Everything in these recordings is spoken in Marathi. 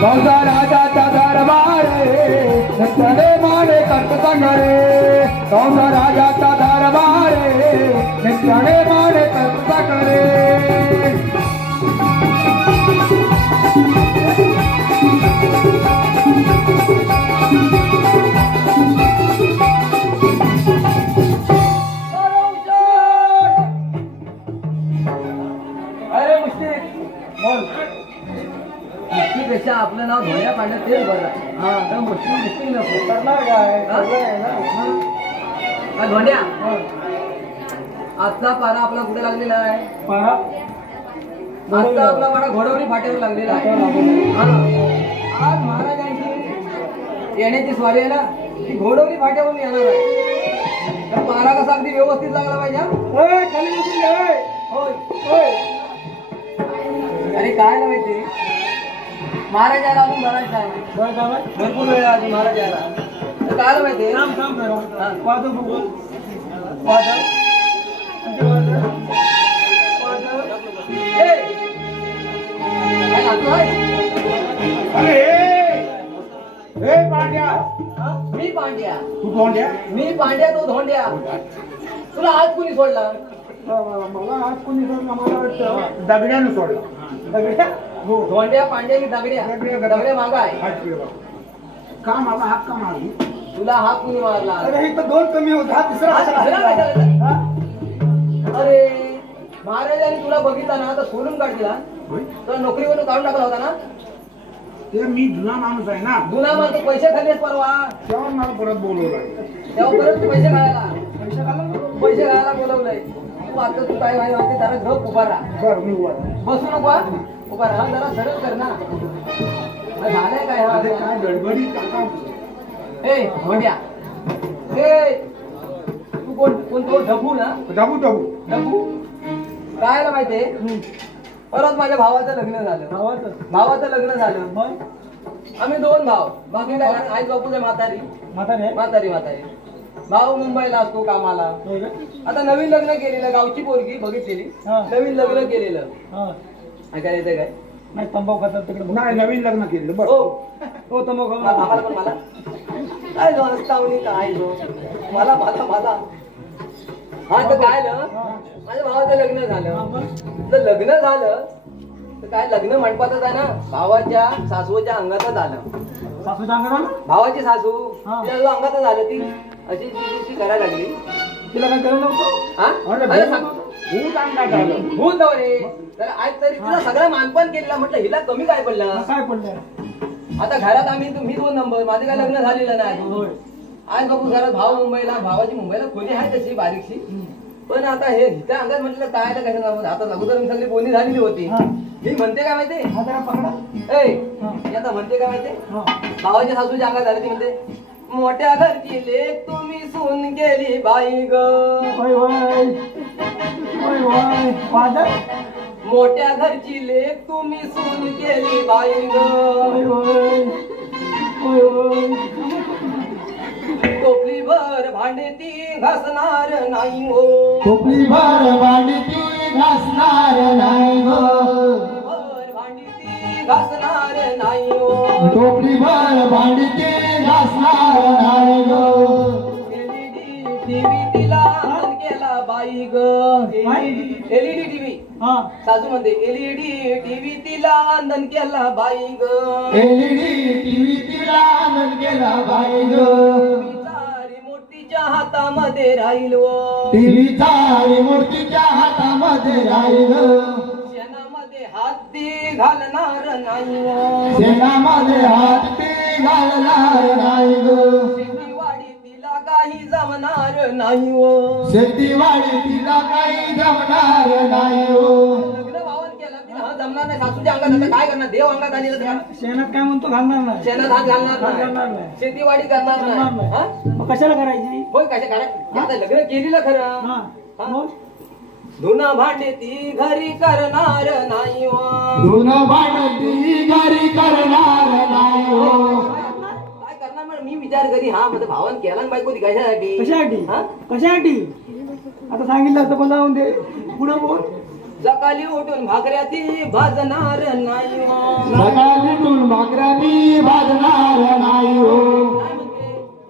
कौसा राजाचा दरबार नित्यने माने कर्तृत्व संगरे. कौसा राजाचा दरबार नित्यने माने कर्तृत्व संगरे. आपलं नाव धोया पाडलं तेच बरं. हा. तर नको करणार काय? काय धोंड्या. आजचा पारा आपला कुठे लागलेला आहे? पहा आजचा आपला पारा घोडवली फाट्यावर लागलेला आहे. हा. आज महाराजांची येण्याची स्वारी आहे ना? ती घोडवली फाट्यावरून येणार आहे. तर पारा कसा अगदी व्यवस्थित लागला पाहिजे हा? ओय, खाली बसून घे, ओय. होय. ओय. अरे काय ना माहिती महाराजाला अजून बराच आहे? भरपूर वेळ आहे अजून महाराजाला. तर काय माहिती पांड्या. हा? मी पांड्या. तू पांड्या मी पांड्या तो धोंड्या. तुला आज कुणी सोडला? मला आज कोणी सोडला? मला वाटतं. दगड्यानं सोडला. दगड्या? हो. धोंड्या पांड्या की दगड्या? दगड्या. दगड्या. मागा आहे. हात फिरवा. का मला हात का मारली तुला हात कुणी मारला? अरे हे तर दोन कमी होत. हा तिसरा हा? कशाला? हा? अरे महाराजांनी तुला बघितला ना तर सोडून काढला होय? तुला नोकरीवरून काढून टाकला होता ना? ते मी जुना माणूस आहे ना. गुन्हा मारतो पैसे खाल्लेस परवा. तेव्हा मला परत बोलवलं. तेव्हा परत तू पैसे खायला. पैसे घाला पैसे घालायला बोलवलंय. तू आता तू काय माहिती माहिती जरा झोप उभा राहा बरं मी वर बसू नको हा. उभा राहा जरा सरळ कर ना. हा, झालंय काय अरे हा काय गडबडी काका ए तू कोण कोण तो ढबू ना? दाबू दाबू ढबू काय ना माहितीये? परत माझ्या भावाचं लग्न झालं. गावाचं भावाचं लग्न झालं. मग? आम्ही दोन भाव बाकी काय कारण आई बापूचे म्हातारी. म्हातारे म्हातारी म्हातारी. भाऊ मुंबईला असतो कामाला. का? आता नवीन लग्न केलेलं गावची पोरगी बघितलेली. हा. नवीन लग्न केलेलं. हा. ऐकायला काय? नाही तंबाखू खातात तिकडे नाही नवीन लग्न केलं हो. बरं हो तंबाखू मला आम्हाला पण मला. काय जो काय जो मला मला मला. हा तर काय ना माझ्या भावाचं लग्न झालं. तर लग्न झालं तर काय लग्न मंडपातच आहे ना? भावाच्या सासूच्या अंगातच आलं. सासू सांगा ना भावाची सासू हा. जो अंगातच आलं ती. अशी ती- ती करायला लागली. तिला काय करू नव्हतं हा? अरे अरे भूत- सांग. भूत अंगात आलं भूत नव रे तर आज तरी तिला सगळं मानपान केलेलं म्हटलं हिला कमी काय पडलं? मग काय पडलं? आता घरात आम्ही तुम्ही दोन नंबर माझं काय लग्न झालेलं नाही. आज बाबू घरात भाव मुंबईला भावाची मुंबईला खोली आहे तशी बारीकशी. पण आता हे हिच्या अंगात म्हटलं काय तर कसं आता अगोदर मी सगळी बोलणी झालेली होती. हा. ही म्हणते काय माहिती? हा जरा पकडा. ए हा. ही आता म्हणते काय माहिती? हा. भावाच्या सासूच्या अंगात झाली ती म्हणते मोठ्या घरची लेख तुम्ही सून गेली बाई ग. होय होय. होय होय. वाजत मोठ्या घरची लेख तुम्ही सून गेली बाई ग. होय होय. होय टोपली भर भांडे ती घासणार नाही हो. टोपली भर भांडी घासणार नाही ग. भर भांडी ती घासणार नाही हो. टोपली भर भांडी घासणार नाही ग. केला बाई ग एलईडी टीव्ही हा. सासू म्हणते एलईडी टीव्ही तिला अंधन केला बाई ग. एलईडी टीव्ही तिला आनंद गेला बाई ग. रिमोट तिच्या हातामध्ये राहिलो टीव्हीचा रिमोटच्या हातामध्ये राहील शेणामध्ये हात ती घालणार नाही. शेणामध्ये हात ते घालणार नाही ग. काही जमणार नाही हो. शेतीवाडी तिला काही जमणार नाही हो. लग्न भावन केलं तिला हा जमणार नाही. सासूच्या अंगात आता काय करणार? देव अंगात शेणात काय म्हणतो घालणार नाही. शेणात हात घालणार हात घालणार नाही. नाही. शेतीवाडी करणार करणार नाही. हा? मग कशाला करायची? होय कशा करा? आता लग्न केलेलं खरं. हा? मग? धुना भांडे ती घरी करणार नाही हो. धुणं भांडती घरी करणार नाही हो. मी विचार करी हा माझं भावन केला ना बायको ती कशासाठी? कशासाठी? हा? कशासाठी? आता सांगितलं असतं पण जाऊन दे. पुढं बोल. सकाळी उठून भाकऱ्या ती भाजणार नाही हो. सकाळीतून भाकऱ्यानी भाजणार नाही हो. काय म्हणते?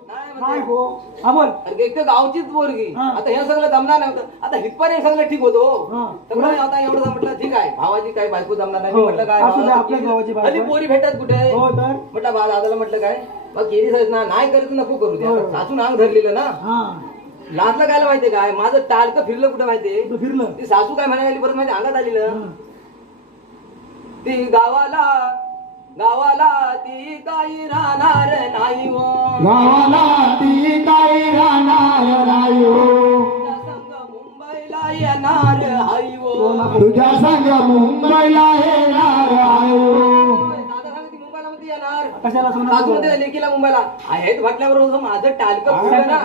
नाही काय म्हणते. हो? हा बोल. अरे एक तर गावचीच पोरगी. हा. आता हे सगळं जमणार नव्हतं आता हितपर्यंत सगळं ठीक होतो. हा. सगळं आता एवढं म्हटलं ठीक आहे. भावाची काही बायको जमणार नाही. हो. म्हटलं काय असू दे, आपल्या बायको आहे. पोरी भेटत कुठे? हो तर? म्हटलं बा दादाला म्हटलं काय? मग ना नाही करत नको करू हो. सासून अंग धरलेलं ना. हा. लाजलं काय माहितीये काय? माझं टाळकं फिरलं कुठं माहितीये तू फिरलं? ती सासू काय म्हणायला लागली? परत माझ्या अंगात आलेलं. हा. ती गावाला गावाला ती काही राहणार नाही हो. गावाला ती काही राहणार नाही हो. तुझ्या संग मुंबईला येणार हो. तुझ्या संग मुंबईला येणार आहे हो दादा सांग ती मुंबईला मध्ये येणार कशाला सासू सोना म्हणते लेकीला मुंबईला. आहेत माझं टालकं ना.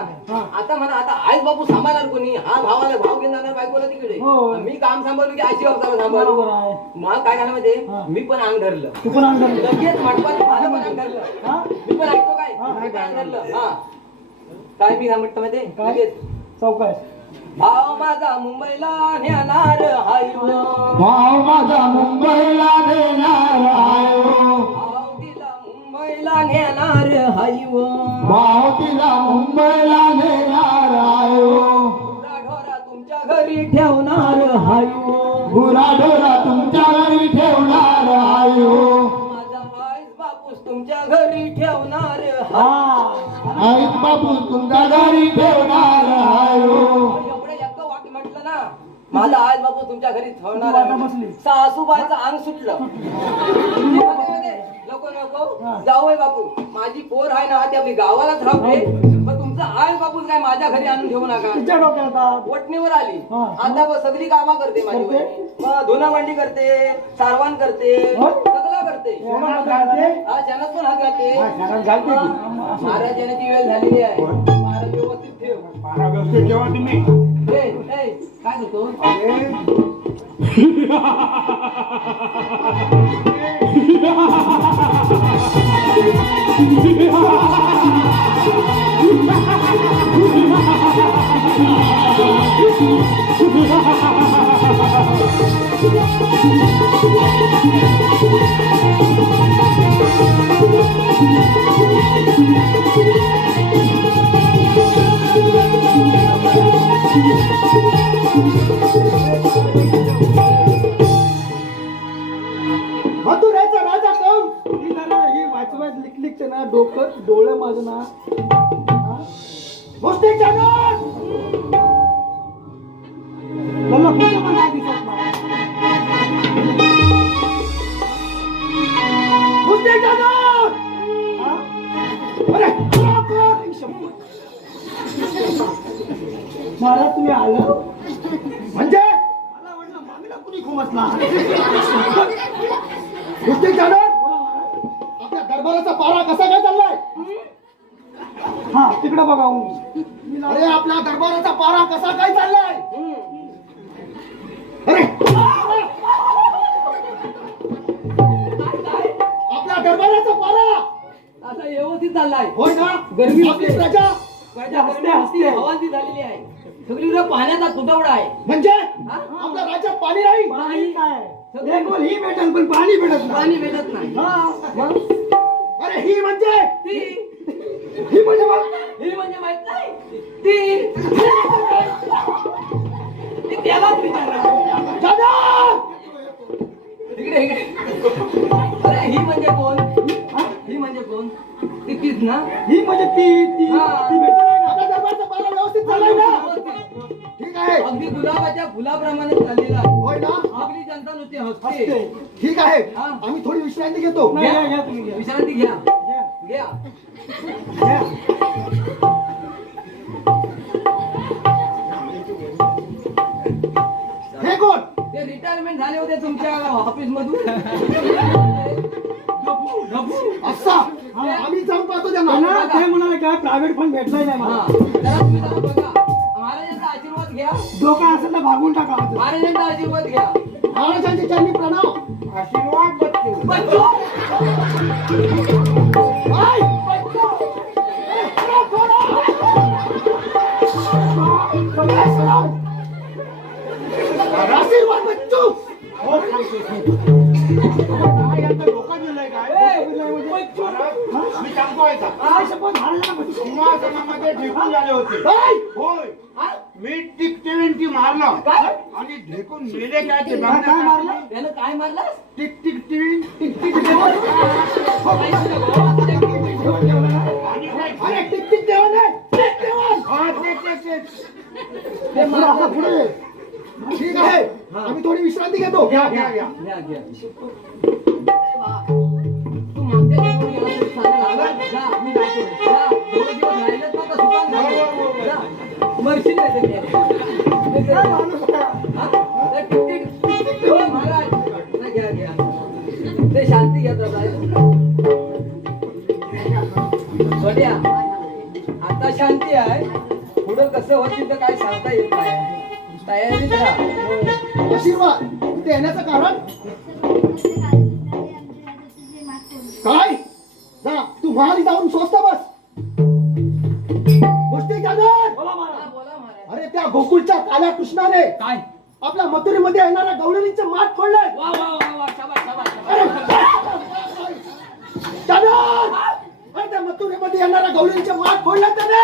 आता म्हणा आता आईच बापू सांभाळणार कोणी? हा भावाला भाव घेऊन जाणार बायकोला तिकडे. हो. मी काम सांभाळू की आईची बाबताला सांभाळू? बरोबर आहे. मग काय झालं. मी पण अंग धरलं. तू पण अंग धरलं. लगेच म्हटलं माझं पण अंग धरलं. मी पण ऐकतो काय. मी पण अंग धरलं. हा. काय मी म्हटलं माहितीये? काय? लगेच. चौकश भाव माझा मुंबईला नेणार हाय. भाव माझा मुंबईला नेणार तुमच्या घरी ठेवणार आहे. बसली. सासूबाईचं अंग सुटलं नको नको हा. जाऊ बापू माझी पोर आहे ना ती आपली गावालाच राहते पण तुमचं आज बापू काय माझ्या घरी आणून ठेवू नका तिच्या. वटणीवर आली हा. आता बघ सगळी कामं करते माझी करते? बहीण. मग धुना भांडी करते सारवान करते होय? सगळं करते? हा ज्यानात पण हात घालते हा, घालते की? हा. महाराज येण्याची वेळ झालेली आहे महाराज व्यवस्थित ठेव बारा व्यवस्थित ठेवा तुम्ही ए, ए, काय करतो अरे, मथुरेचा लवकर! आई ना महाराज तुम्ही आलं? म्हणजे? मला वाटलं मामीला कुणी खुमसला तिकडे बघा अरे आपल्या दरबाराचा पारा कसा काय चाललाय? अरे! आपल्या दरबाराचा पारा! आता व्यवस्थित चाललाय. होय ना? गर्मी आपली. प्रजा! हसते, हसते. झालेली आहे. सगळीकडे पाण्याचा तुटवडा आहे. म्हणजे? हा? आपल्या राज्यात पाणी नाही पाणी काय? एक बोल ही भेटेल पण पाणी भेटत नाही. पाणी भेटत नाही. हा. मग? अरे ही म्हणजे? ती ही म्हणजे मग ही म्हणजे माहीत नाही? ती ती त्यालाच! इकडे इकडे. अरे ही म्हणजे कोण? ही? म्हणजे कोण? ती तीच ना? ही म्हणजे ती ती हा. नाही दरबारचा व्यवस्थित चाललाय ना? ठीक आहे. अगदी गुलाबाच्या फुलाप्रमाणे चाललेला. होय ना? आपली जनता नुसती हसते. हसते. ठीक आहे. हा. आम्ही थोडी विश्रांती घेतो. घ्या. विश्रांती घ्या. घ्या. हे कोण? ते रिटायरमेंट झाले होते तुमच्या ऑफिस मधून. असा. हा, आम्ही जाऊन पाहतो त्यांना. ते म्हणाले काय प्रायव्हेट पण भेटलाय नाही हा. जरा तुम्ही जरा बघा. महाराजांचा आशीर्वाद घ्या. डोका असेल तर भागून टाका महाराजांचा आशीर्वाद घ्या. महाराजांचे चरणी प्रणाम. आशीर्वाद बच्चू. बच्चू! ढेकून झाले होते काय? मी टिकटिव्हिंटी मारलं आणि ढेकून मेले काय ते काय मारलं? त्यानं काय मारलं टिक टिक टिक टिक अरे टिक टिक देवन आहे ते, पुढे. ठीक आहे आम्ही थोडी विश्रांती घेतो घ्या घ्या घ्या घ्या, घ्या. तू मागच्या दिवशी गेला तरी चालेल. जा, जा, मी जातो. जा, दोन दिवस राहिलेत ना तर सुकान झाले. जा. मरशील नाही तर गेले. ते काय गेले. माणूस आहे? हा? ते टिक- टिक- हो, महाराज. नाही, घ्या, घ्या. ते शांती घ्या. छोट्या, आता शांती आहे पुढं कसं होतील तर तयारीत राहा आशीर्वाद इथे येण्याचं कारण? काय? जा तू महाली जाऊन स्वस्त बस. गोष्टी जाणार बोला महाराज. अरे त्या गोकुळच्या काल्या कृष्णाने काय? आपल्या मथुरीमध्ये येणाऱ्या गवळणीचं माठ फोडलंय! अरे त्या मथुरीमध्ये येणाऱ्या गवळणीचं माठ फोडलं त्याने.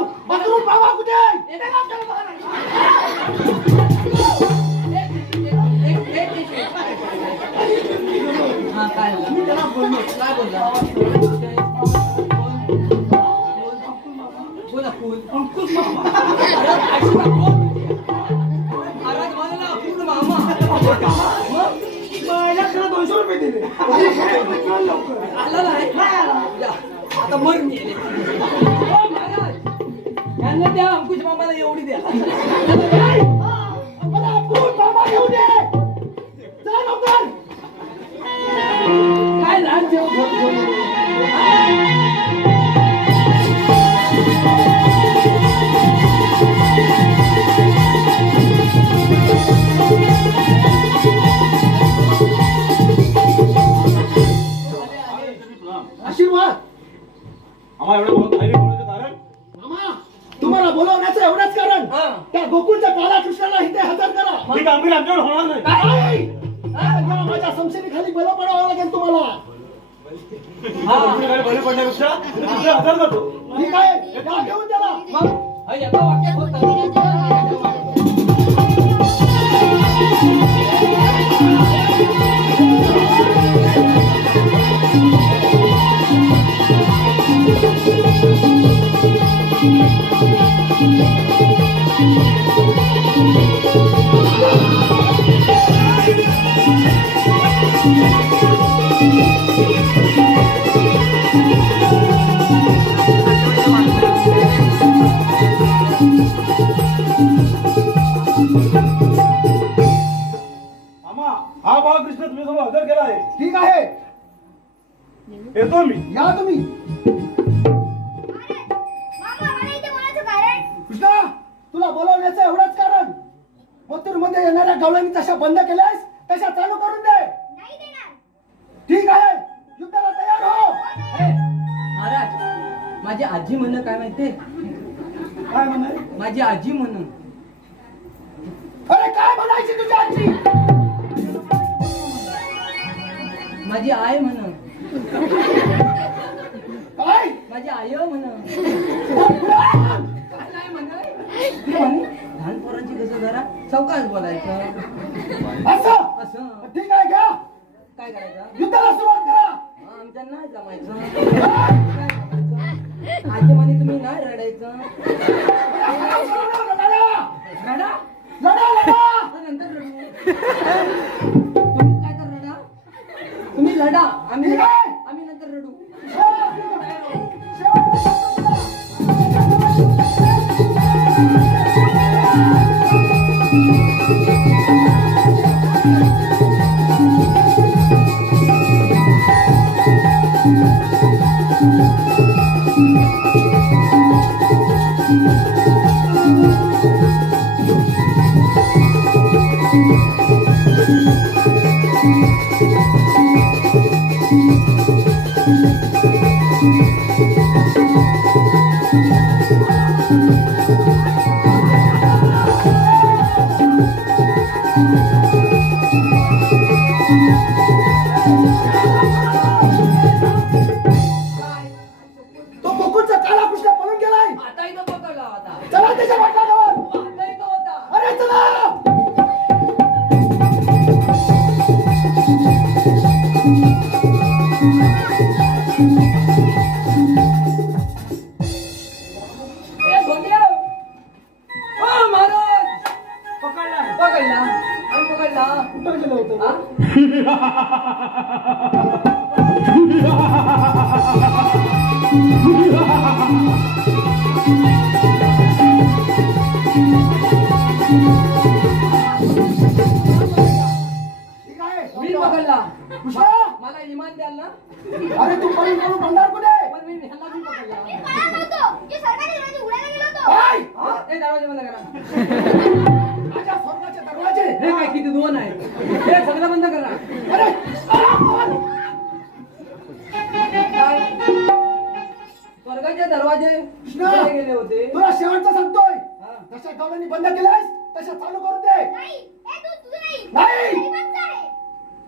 बाबा कुठे? काय बोलला. बोला फुल. अंकुश मामा. कोण दोनशे रुपये दिले. आला नाही. आता मर मी. यांना द्या अंकुश मामाला एवढी द्या. मला अंकुश बाबा घेऊन ये ठीक आहे. घेऊन त्याला मग. हा, हा बाळकृष्ण तुम्ही समोर हजर केला आहे. ठीक आहे. येतो मी. या तुम्ही. मामा मला इथे बोलायचं कारण कृष्णा तुला बोलवण्याचं एवढंच कारण. मथुरमध्ये येणाऱ्या गवळणी तशा बंद केल्यास तशा चालू करून दे. नाही देणार ठीक आहे. युद्धाला तयार हो. महाराज माझी आजी म्हणणं काय माहितीये? काय म्हणाल? माझी आजी म्हणून. अरे काय म्हणायची तुझ्या आजी? माझी आई म्हणून काय? माझी आय म्हणे. म्हणे, लहान पोरांची कसं जरा चौकात बोलायचं. असं? असं. ठीक आहे घ्या काय करायचं? युद्धाला सुरुवात करा. आमच्या नाही जमायचं. आजी म्हणे तुम्ही नाही रडायचं. रडा. तर नंतर रडू. तुम्ही लढा. आम्ही मी पकडला कृष्णा मला इमान द्याल ना? अरे तू पळून पळून म्हणणार कुठे? पण मी ह्याला पण पकडला मी पळत नव्हतो. मी सरकारी दरवाजे उडायला गेलो होतो. काय? हा? ए दरवाजा बंद करा माझ्या स्वर्गाचे दरवाजे. हे काय किती दोन आहे हे सगळं बंद करा. अरे स्वर्गाचे दरवाजे गेले होते. तुला शेवटचं सांगतोय. जशा गवळ्यांनी बंद केलायस तशा चालू करून दे. नाही हे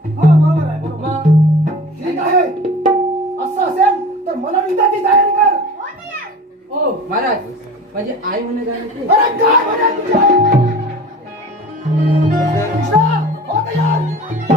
हा बरोबर आहे बरोबर. ठीक आहे. असं असेल तर मला युद्धाची तयारी कर. हो ओ महाराज माझी आई म्हणे? अरे काय म्हणाल तुझी आई? कृष्णा, हो तयार.